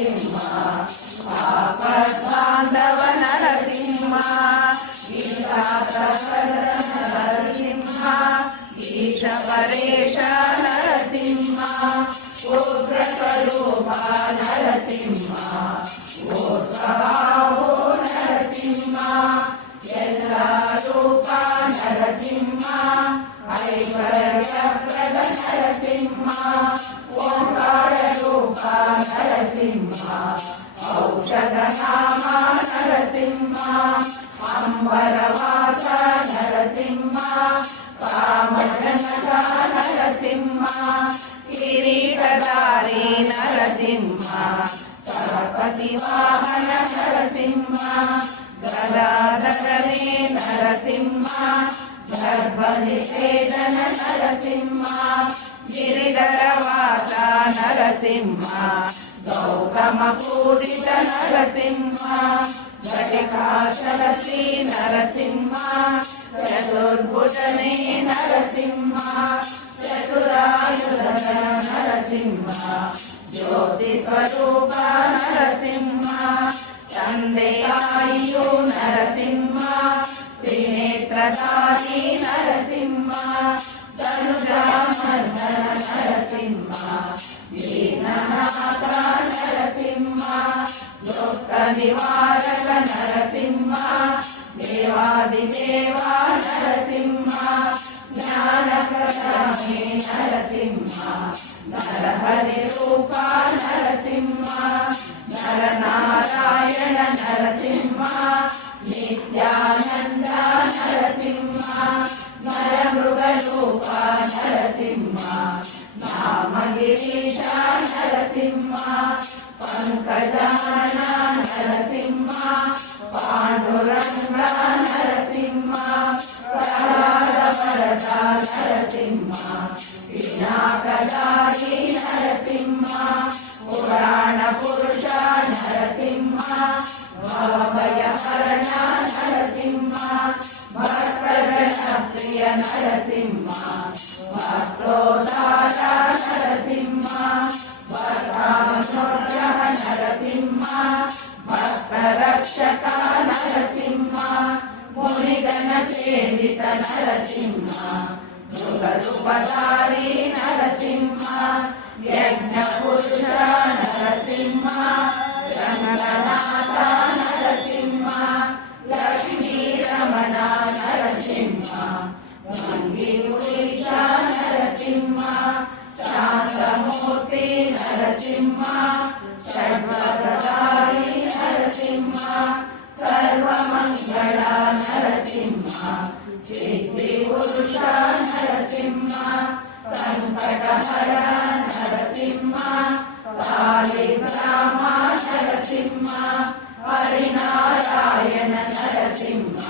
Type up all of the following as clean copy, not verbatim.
నరసింహ ఆపద్బాంధవ నరసింహ నరసింహ ఈశ పరేశ నరసింహ ఉగ్రస్వరూప నరసింహ ఊర్ధ్వబాహో నరసింహ ఎల్లరూప నరసింహ ఐశ్వర్యప్రద నరసింహ ఓంకార రూప నరసింహ ఔషధనామ నరసింహ అంబరవాస నరసింహ కామజనక నరసింహ కిరీటధారి నరసింహ సరపతి వాహన నరసింహ గదాధరే నరసింహ గర్భనిషేదన నరసింహ గిరిధరవాస నరసింహ గౌతమపూజిత నరసింహ ఘటికాచల శ్రీ నరసింహ చతుర్భుజనే నరసింహ చతురాయుధ నరసింహ జ్యోతి స్వరూప నరసింహ తందేయు నరసింహ త్రినేత్రధారి నరసింహ ధనుజామర్దన నరసింహ దీననాథ నరసింహ దుఃఖ నివారక నరసింహ దేవాదిదేవ నరసింహ జ్ఞానప్రదానే నరసింహ నరహరి రూప నరసింహ నరనారాయణ నరసింహ నిత్యానంద నరసింహ నరమృగరూప నరసింహ నామగిరీశ నరసింహ పంకజాన నరసింహ పాండురంగ నరసింహ ప్రహ్లాదవరద నరసింహ వినాకదారి నరసింహ పురాణ పురుష నరసింహ భవభయహరణ నరసింహ భక్తగణ ప్రియ నరసింహ భక్తోదార నరసింహ భక్తానుగ్రహ నరసింహ భక్తరక్షక నరసింహ మునిగణ సేవిత నరసింహ మృగరూపధారి నరసింహ యజ్ఞ పురుష నరసింహ రంగనాథ నరసింహ లక్ష్మీ రమణ నరసింహ మంగిపురీశ నరసింహ శాంతమూర్తి నరసింహ షడ్వరదారి నరసింహ సర్వమంగళ నరసింహ సిద్ధి పురుష నరసింహ సంకటహర నరసింహ సాలిగ్రామ నరసింహ హరినారాయణ నరసింహ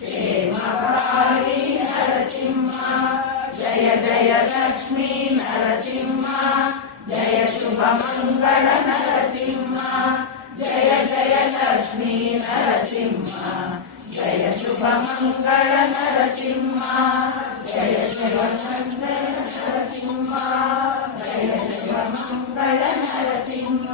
క్షేమకారి నరసింహ జయ జయ లక్ష్మీ నరసింహ జయ శుభమంగళ నరసింహ జయ జయ లక్ష్మీ నరసింహ జయ శుభమంగళ నరసింహ జయ శుభమంగళ నరసింహ జయ శుభమంగళ నరసింహ